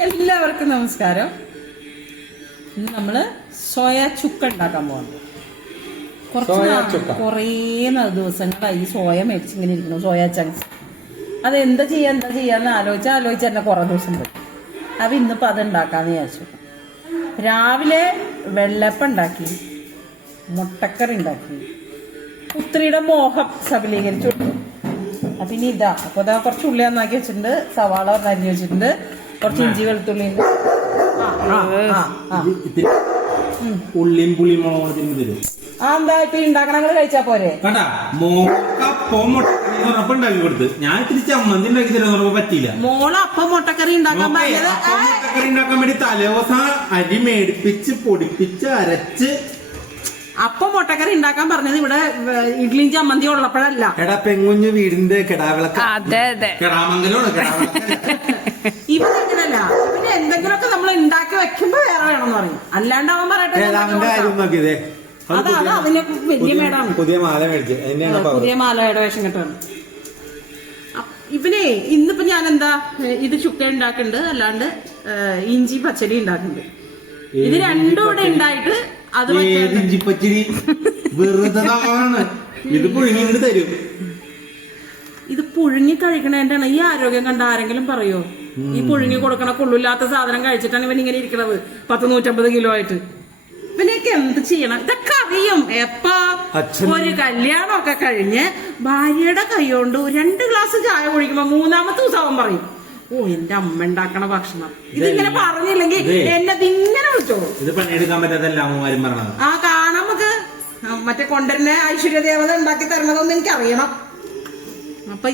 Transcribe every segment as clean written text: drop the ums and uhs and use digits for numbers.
എല്ലാവർക്കും നമസ്കാരം. ഇന്ന് നമ്മള് സോയ ചുക്ക ഉണ്ടാക്കാൻ പോകുന്നു. കുറേ ദിവസങ്ങളായി സോയ മേടിച്ചിങ്ങനെ ഇരിക്കുന്നു. സോയ ചങ്ക്സ് അത് എന്താ ചെയ്യാന്ന് ആലോചിച്ച് തന്നെ കുറെ ദിവസം പോയി. അപ്പൊ ഇന്നിപ്പോ അത് ഉണ്ടാക്കാന്ന് വിചാരിച്ചു. രാവിലെ വെള്ളപ്പം ഉണ്ടാക്കി, മുട്ടക്കറി ഉണ്ടാക്കി, പുത്രിയുടെ മോഹം സബലീകരിച്ചു കൊടുത്തു. അപ്പൊ ഇനി അപ്പൊ കുറച്ച് ഉള്ളി നന്നാക്കി വെച്ചിട്ടുണ്ട്, സവാള അരിഞ്ഞു വെച്ചിട്ടുണ്ട്, കുറച്ച് ഇഞ്ചി വെളുത്തുള്ളി ഉള്ളിയും പുളിയും മുളകും തരും. എന്താ ഇപ്പൊ ഉണ്ടാക്കണങ്ങൾ കഴിച്ചാ പോരെ? ഉണ്ടാക്കി കൊടുത്ത് ഞാൻ ഇത്തിരി ചമ്മന്തി ഉണ്ടാക്കി തരുന്ന പറ്റിയില്ല. മോള് അപ്പം മുട്ടക്കറി ഉണ്ടാക്കാൻ മുട്ടക്കറി ഉണ്ടാക്കാൻ വേണ്ടി തലേദിവസം അരി മേടിപ്പിച്ച് പൊടിപ്പിച്ച് അരച്ച് അപ്പം മുട്ടക്കറി ഉണ്ടാക്കാൻ പറഞ്ഞത് ഇവിടെ ഇഡ്ലിയും ചമ്മന്തി ഉള്ളപ്പോഴല്ല. എടാ പെങ്ങുഞ്ഞ് വീടിന്റെ കിടാവിളക്ക് കിടാമംഗലമാണ്. ഇവനങ്ങനല്ല, ഇവന് എന്തെങ്കിലുമൊക്കെ നമ്മൾ ഉണ്ടാക്കി വെക്കുമ്പോ വേറെ വേണമെന്ന് പറയും. അല്ലാണ്ട് അവൻ പറയട്ടെ അതാണ് അതിന് വലിയ മേടാണ്. പുതിയ മാല മേടിച്ച് പുതിയ മാലയുടെ വേഷം കിട്ടാണ്. ഇവനെ ഇന്നിപ്പോ ഞാൻ ഇത് ചുക്ക ഉണ്ടാക്കുന്നുണ്ട്, അല്ലാണ്ട് ഇഞ്ചി പച്ചടി ഉണ്ടാക്കുന്നുണ്ട്. ഇത് രണ്ടും കൂടെ ഉണ്ടായിട്ട് അത് ഇഞ്ചിപ്പച്ചടി വെറുതെ ഇത് പുഴുങ്ങി തരും. ഇത് പുഴുങ്ങി കഴിക്കണേന്റാണ്. ഈ ആരോഗ്യം കണ്ട ആരെങ്കിലും പറയോ? ഈ പുഴുങ്ങി കൊടുക്കണ കൊള്ളില്ലാത്ത സാധനം കഴിച്ചിട്ടാണ് ഇവൻ ഇങ്ങനെ ഇരിക്കണത് 150 കിലോ ആയിട്ട്. ഇവനെയൊക്കെ എന്ത് ചെയ്യണം? ഇതൊക്കെ അറിയും. എപ്പോ ഒരു കല്യാണമൊക്കെ കഴിഞ്ഞ് ഭാര്യയുടെ കൈകൊണ്ട് 2 ഗ്ലാസ് ചായ കുടിക്കുമ്പോ 3-ാമത്തെ ദിവസം അവൻ പറയും, ഓ എന്റെ അമ്മ ഉണ്ടാക്കണ ഭക്ഷണം. ഇതിങ്ങനെ പറഞ്ഞില്ലെങ്കിൽ എന്നെ ഇങ്ങനെ വിളിച്ചോളൂ. ഇത് പണിയെടുക്കാൻ പറ്റാത്തല്ല അമ്മമാരും പറഞ്ഞത്. കാണാം. നമുക്ക് മറ്റേ കൊണ്ടുവരുന്ന ഐശ്വര്യദേവത ഉണ്ടാക്കി തരണതൊന്നും എനിക്കറിയണം. അപ്പൊ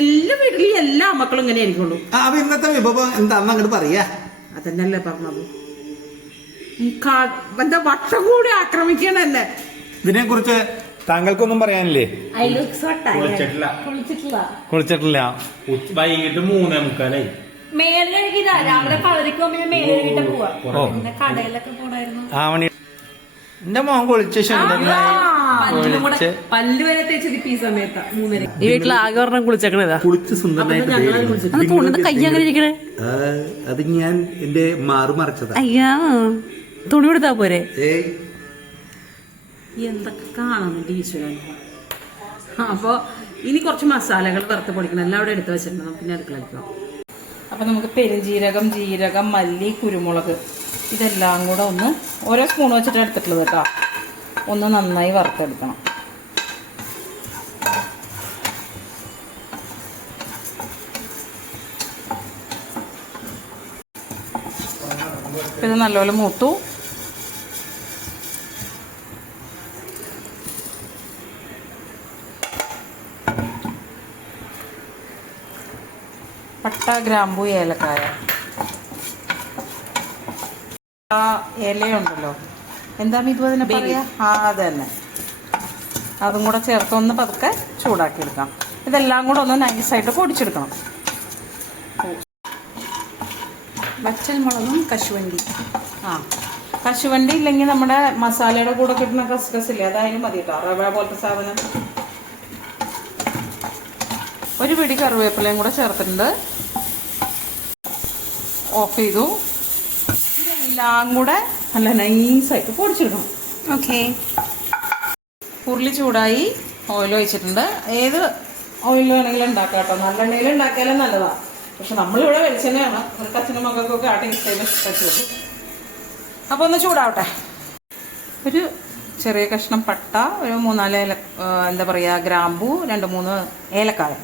എല്ലാ വീട്ടിലും എല്ലാ മക്കളും ഇങ്ങനെ ആയിരിക്കുള്ളൂ. ഇന്നത്തെ വിഭവം എന്താണെന്ന് അങ്ങോട്ട് പറയാ. അതന്നെയല്ലേ പറഞ്ഞത്. എന്താ വട്ടം കൂടി ആക്രമിക്കണല്ലേ. ഇതിനെ കുറിച്ച് താങ്കൾക്കൊന്നും പറയാനില്ലേ? കുളിച്ചിട്ടില്ല. വൈകിട്ട് 3:45 മേല് കഴുകിയതാ. രാവിലെ കളരിക്ക് പോകുമ്പോ മേല് കഴുകിട്ട് പോവാ. കടയിലൊക്കെ പോണായിരുന്നു. എന്റെ മോൻ കുളിച്ച് പല്ല് വരെ തേച്ചത് ഈ സമയത്താ 3:30. ഈ വീട്ടിൽ ആകെ പറഞ്ഞ കുളിച്ചേക്കണേതാ. കുളിച്ച് സുന്ദരനായിട്ട് കൈ അങ്ങനെ ഇരിക്കണേ. അത് ഞാൻ എന്റെ മറച്ചതാ. അയ്യാ, തുണി കൊടുത്താ പോരെ? എന്തൊക്കെ കാണുന്നുണ്ട് ഈശ്വരൻ. അപ്പൊ ഇനി കുറച്ച് മസാലകൾ വറുത്ത് പൊടിക്കണം. എല്ലാം അവിടെ എടുത്ത് വെച്ചിട്ടുണ്ട്. നമുക്ക് ഇനി അടുക്കളയ്ക്കാം. അപ്പൊ നമുക്ക് പെരുംജീരകം, ജീരകം, മല്ലി, കുരുമുളക് ഇതെല്ലാം കൂടെ ഒന്ന് ഓരോ സ്പൂൺ വെച്ചിട്ട് എടുത്തിട്ടുള്ളത് കേട്ടോ. ഒന്ന് നന്നായി വറുത്തെടുക്കണം. ഇത് നല്ലപോലെ മൂത്തു. പട്ട, ഗ്രാമ്പു, ഏലക്കായ, ഇലയുണ്ടല്ലോ, എന്താണ് ഇത് അതിനെ പറയാ? അത് തന്നെ. അതും കൂടെ ചേർത്തൊന്ന് പതുക്കെ ചൂടാക്കി എടുക്കാം. ഇതെല്ലാം കൂടെ ഒന്ന് നൈസായിട്ട് പൊടിച്ചെടുക്കണം. വറ്റൽമുളകും കശുവണ്ടി. കശുവണ്ടി ഇല്ലെങ്കിൽ നമ്മുടെ മസാലയുടെ കൂടെ കിട്ടുന്ന കസ്കസ് ഇല്ലേ, അതായാലും മതി കേട്ടോ. റവ പോലത്തെ സാധനം. ഒരു പിടി കറിവേപ്പിലയും കൂടെ ചേർത്തിട്ടുണ്ട്. ഓഫ് ചെയ്തു. ഇതെല്ലാം കൂടെ നല്ല നൈസായിട്ട് പൊടിച്ചെടുക്കണം. ഓക്കെ. ഉരുളി ചൂടായി, ഓയിൽ ഒഴിച്ചിട്ടുണ്ട്. ഏത് ഓയിൽ വേണമെങ്കിലും ഉണ്ടാക്കാം കേട്ടോ. നല്ലെണ്ണയിൽ ഉണ്ടാക്കിയാലും നല്ലതാണ്. പക്ഷെ നമ്മളിവിടെ വെളിച്ചെണ്ണയാണ്. അച്ഛനും മക്കൾക്കൊക്കെ ആ ടേസ്റ്റ് പറ്റുള്ളൂ. അപ്പോൾ ഒന്ന് ചൂടാവട്ടെ. ഒരു ചെറിയ കഷ്ണം പട്ട, ഒരു 3-4 ഗ്രാമ്പൂ, 2-3 ഏലക്കായ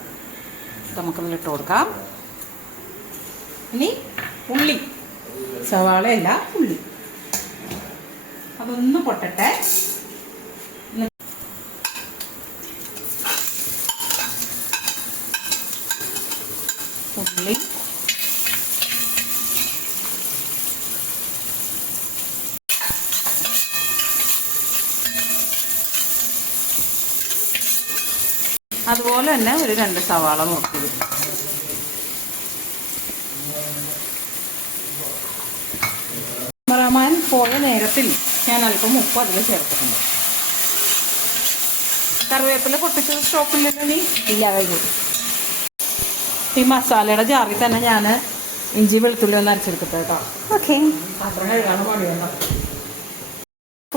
നമുക്കൊന്ന് ഇട്ട് കൊടുക്കാം. ഇനി ഉള്ളി, സവാളയല്ല ഉള്ളി, അതൊന്ന് പൊട്ടട്ടെ. ഉള്ളി, അതുപോലെ തന്നെ ഒരു 2 സവാള മുറിച്ചത്. ക്യാമറാമാൻ പോയ നേരത്തിൽ ഞാൻ അല്പം ഉപ്പ് അതിൽ ചേർത്തിട്ടുണ്ട്. കറിവേപ്പില പൊട്ടിച്ചത് സ്റ്റോക്കില്ലെങ്കിൽ ഇല്ലാതെ. ഈ മസാലയുടെ ജാറിൽ തന്നെ ഞാൻ ഇഞ്ചി വെളുത്തുള്ളി ഒന്ന് അരച്ചെടുക്കട്ടെ കേട്ടോ. ഓക്കെ. പാത്രം കഴുകാണ് പണിയുണ്ടോ.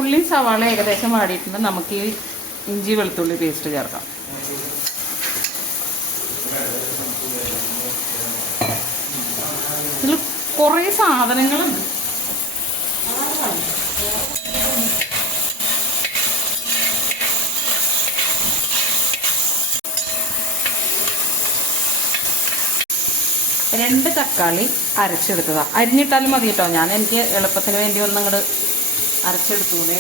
ഉള്ളി സവാള ഏകദേശം വാടിയിട്ടുണ്ട്. നമുക്ക് ഈ ഇഞ്ചി വെളുത്തുള്ളി പേസ്റ്റ് ചേർക്കാം. ഇതിൽ കുറേ സാധനങ്ങളുണ്ട്. രണ്ട് തക്കാളി അരച്ചെടുത്തതാ. അരിഞ്ഞിട്ടാലും മതി കേട്ടോ. ഞാൻ എനിക്ക് എളുപ്പത്തിന് വേണ്ടി ഒന്നും അങ്ങോട്ട് അരച്ചെടുത്തൂടെ.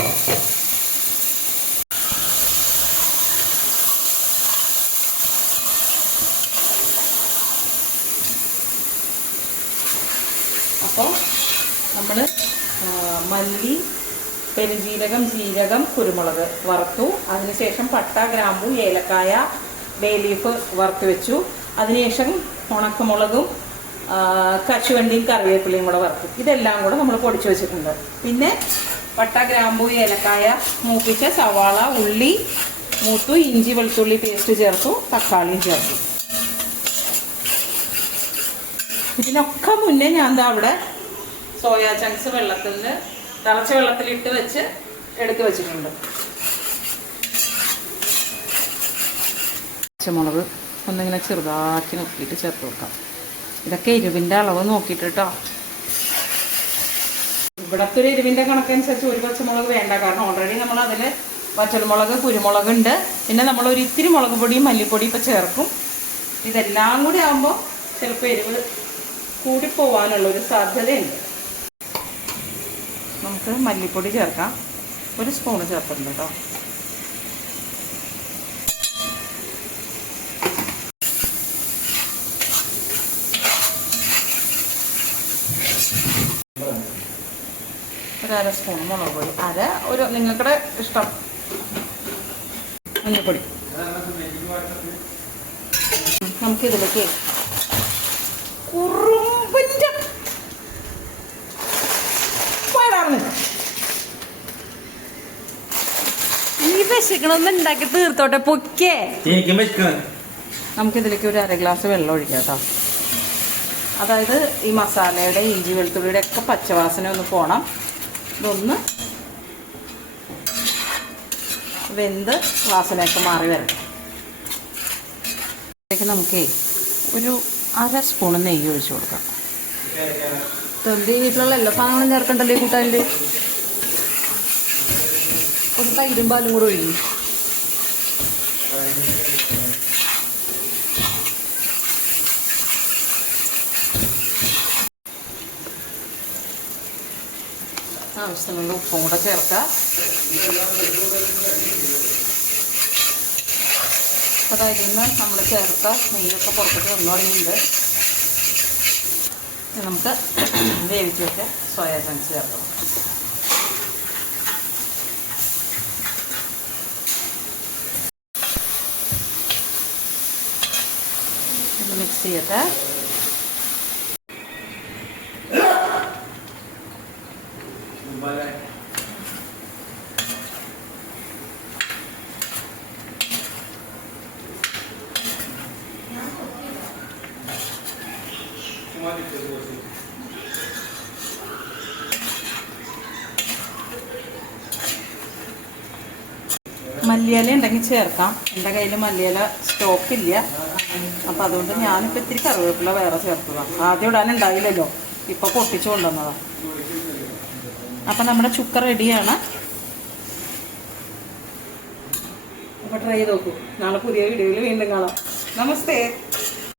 അപ്പോൾ നമ്മൾ മല്ലി, പെരുംജീരകം, ജീരകം, കുരുമുളക് വറുത്തു. അതിനുശേഷം പട്ട, ഗ്രാമ്പു, ഏലക്കായ, ബേ ലീഫ് വറുത്ത് വെച്ചു. അതിനുശേഷം ഉണക്കമുളകും കശുവണ്ടിയും കറിവേപ്പിലയും കൂടെ വറുത്തു. ഇതെല്ലാം കൂടെ നമ്മൾ പൊടിച്ചു വെച്ചിട്ടുണ്ട്. പിന്നെ പട്ട, ഗ്രാമ്പു, ഏലക്കായ, മൂപ്പിച്ച സവാള, ഉള്ളി മൂത്തു, ഇഞ്ചി വെളുത്തുള്ളി പേസ്റ്റ് ചേർത്തു, തക്കാളിയും ചേർത്തു. ഇതിനൊക്കെ മുന്നേ ഞാൻ എന്താ അവിടെ സോയാ ചങ്ക്സ് തിളച്ച വെള്ളത്തിലിട്ട് വെച്ച് എടുത്ത് വെച്ചിട്ടുണ്ട്. പച്ചമുളക് ഒന്നിങ്ങനെ ചെറുതാക്കി നോക്കിയിട്ട് ചേർത്ത് വെക്കാം. ഇതൊക്കെ എരിവിൻ്റെ അളവ് നോക്കിയിട്ട് കേട്ടോ. ഇവിടത്തെ ഒരു എരിവിൻ്റെ കണക്കനുസരിച്ച് ഒരു പച്ചമുളക് വേണ്ട. കാരണം ഓൾറെഡി നമ്മൾ അതിൽ പച്ചമുളക്, കുരുമുളക് ഉണ്ട്. പിന്നെ നമ്മൾ ഒരു ഇത്തിരി മുളക് പൊടിയും മല്ലിപ്പൊടിയും ഇപ്പം ചേർക്കും. ഇതെല്ലാം കൂടി ആകുമ്പോൾ ചിലപ്പോൾ എരിവ് കൂടിപ്പോവാനുള്ളൊരു സാധ്യതയുണ്ട്. നമുക്ക് മല്ലിപ്പൊടി ചേർക്കാം. ഒരു സ്പൂണ് ചേർത്തിട്ടുണ്ട് കേട്ടോ. ഒരു അര സ്പൂൺ മുളക് പൊടി, നിങ്ങളുടെ ഇഷ്ടം. മഞ്ഞൾപ്പൊടി നമുക്കിതിലേക്ക് കുറുമ്പിൻ്റെ ഈ വിശക്കണമെന്ന് ഉണ്ടാക്കി തീർത്തോട്ടെ പൊക്കേ. നമുക്കിതിലേക്ക് ഒരു 1/2 ഗ്ലാസ് വെള്ളം ഒഴിക്കാം കേട്ടോ. അതായത് ഈ മസാലയുടെ, ഇഞ്ചി വെളുത്തുള്ളിയുടെ ഒക്കെ പച്ചവാസന ഒന്ന് പോണം. ഇതൊന്ന് വെന്ത് വാസനയൊക്കെ മാറി വരണം. അതിലേക്ക് നമുക്ക് ഒരു 1/2 സ്പൂൺ നെയ്യ് ഒഴിച്ചു കൊടുക്കാം. വീട്ടിലുള്ള എല്ലാ സാധനങ്ങളും ചേർക്കണ്ടല്ലേ കൂട്ടാനില്. ഒരു തൈരും പാലും കൂടെ ഒഴുകി. ആവശ്യത്തിനുള്ള ഉപ്പും കൂടെ ചേർക്കാം. അപ്പോൾ അതിൽ നിന്ന് നമ്മൾ ചേർത്ത നെയ്യൊക്കെ പുറത്തേക്ക് വന്നു തുടങ്ങിയിട്ടുണ്ട്. നമുക്ക് വേവിച്ച് വെച്ച സോയാ ചങ്ക്സ് ചേർക്കാം. മിക്സ് ചെയ്യട്ടെ. മല്ലിയില ഉണ്ടെങ്കിൽ ചേർക്കാം. എൻ്റെ കയ്യിൽ മല്ലിയില സ്റ്റോക്കില്ല. അപ്പം അതുകൊണ്ട് ഞാനിപ്പോൾ ഇത്തിരി കറിവേപ്പില വേറെ ചേർത്തതാണ്. ആദ്യം ഇടാനുണ്ടായില്ലല്ലോ, ഇപ്പോൾ പൊട്ടിച്ചു കൊണ്ടുവന്നതാണ്. അപ്പം നമ്മുടെ ചുക്ക റെഡിയാണ്. അപ്പോൾ ട്രൈ ചെയ്ത് നോക്കൂ. നാളെ പുതിയ വീഡിയോയിൽ വീണ്ടും കാണാം. നമസ്തേ.